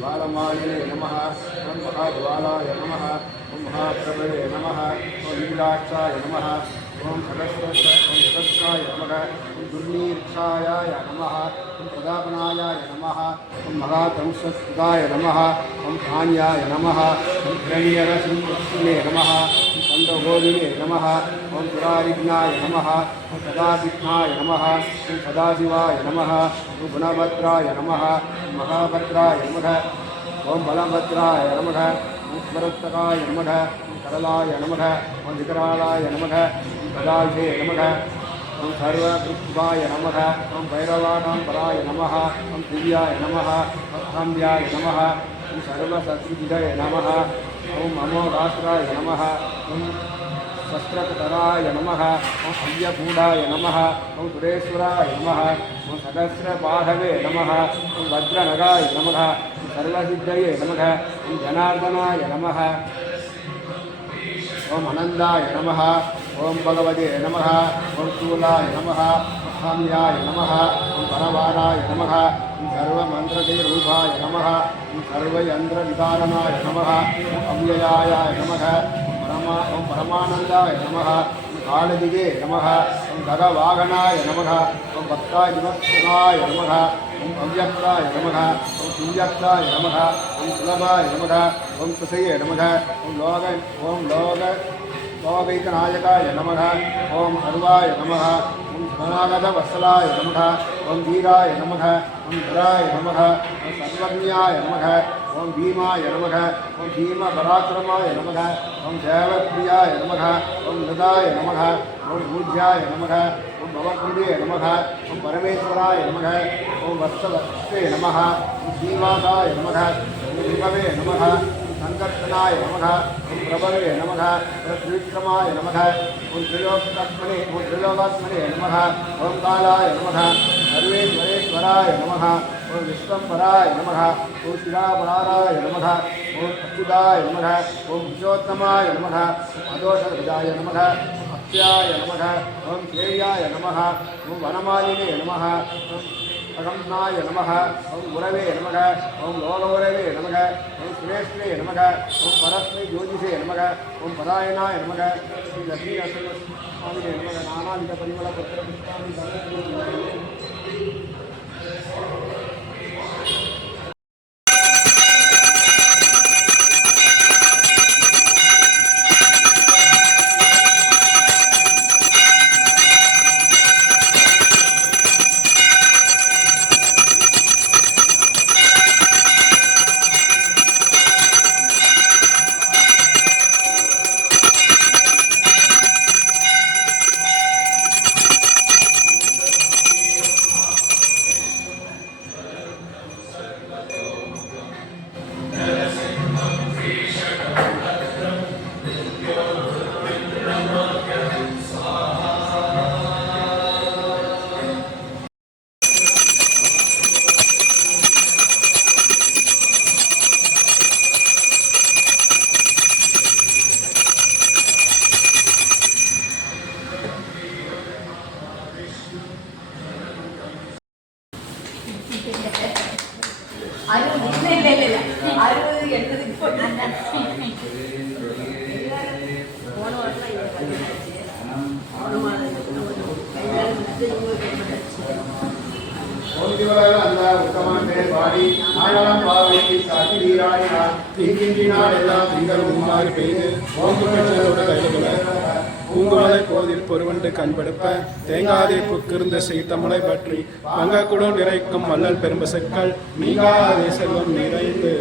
ज्वालमालिने नमः ओं महाज्वालाय नमः ओं महाप्रभवे नमः ओं लीलाक्षाय नमः ओं खगस्वत्साय नमः ओं दुर्नीक्षायाय नमः ओं प्रदापनायाय नमः ओं महातंसस्कृताय नमः ओं धान्याय नमः ओं हिरण्यरसिंहे नमः ओं चन्द्रगोलिने नमः ओं पुरारिघ्नाय नमः ओं सदाविघ्नाय नमः ओं सदाशिवाय नमः ओं गुणभद्राय नमः ओं महाभद्राय नमः ओं बलभद्राय नमः ओं स्मरुत्तकाय नमः ओं करलाय नमः ओं विकरालाय नमः ओं कदायुषे नमः ओं सर्वकृत्वाय नमः ओं भैरवानाम्बराय नमः ओं दिव्याय नमः ओं काम्याय नमः ओं सर्वशक्तिविदये नमः ओं अमोघास्त्राय नमः ओं शस्त्रकराय नमः ओं अव्यकूडाय नमः ओं सुरेश्वराय नमः ओं सहस्रबाधवे नमः ओं वज्रनगाय नमः ओं सर्वसिद्धये नमः ओं जनार्दनाय नमः ओं अनन्दाय नमः ओं भगवते नमः ओं शूलाय नमः ओं काम्याय नमः ओं परवाराय नमः ओं सर्वमन्त्ररूपाय नमः ओं सर्वयन्त्रविधारणाय नमः ओं अव्ययाय नमः ओं परमानन्दाय नमः ओं कालदिगे नमः ओं गगवाहनाय नमः ओं भक्ताय नमः ओं अव्यक्ताय नमः ओं सुव्यक्ताय नमः ओं सुलभाय नमः ओं सुषये नमः ओं लोकैकनायकाय नमः ओं सर्वाय नमः ओं स्मरागतवत्सलाय नमः ओं वीराय नमः ओं धराय नमः ओं सर्वज्ञाय नमः ओं भीमाय नमः ओं भीमपराक्रमाय नमः ओं देवप्रियाय नमः ओं मृदाय नमः ओं पूज्याय नमः ओं भवकृते नमः ओं परमेश्वराय नमः ओं वत्सवत्से नमः ओं श्रीवासाय नमः ओं विभवे नमः संकर्षणाय नमः ओं प्रभवे नमः ओं त्रिविक्रमाय नमः ओं त्रिलोकात्मने नमः ओं कालाय नमः सर्वेश्वरेश्वराय नमः ओं विश्वम्भराय नमः ओं शिरापराराय नमः ओं अच्युताय नमः ओं पुरुषोत्तमाय नमः ओं अदोषध्वजाय नमः ओं अक्षयाय नमः ओं श्रेयाय नमः ओं वनमालिने नमः ओं अगम्नाय नमः ओं गुरवे नमः ओं लोकगुरवे नमः ओं श्रेष्ठे नमः ओं परस्मै ज्योतिषे नमः ओं परायणाय नमः श्री लक्ष्मीनरसिंहस्वामिने नमः नानाविधपरिमलपत्रपुष्पाणि அந்த உத்தமன் பாடி நாயனம் பாவனைக்கு சாட்சி வீராயினா தீங்கின்றினால் எல்லாம் திங்கள் உமாறு பெய்து ஓங்குற்றோட கைதுகளை பூங்குமலை கோதில் பொருவண்டு கண்படுப்ப தேங்காதே புக்கிருந்த செய்தமலை பற்றி வங்கக்குடன் நிறைக்கும் வள்ளல் பெரும்பசுக்கள் நீங்காதே செல்வம் நிறைந்து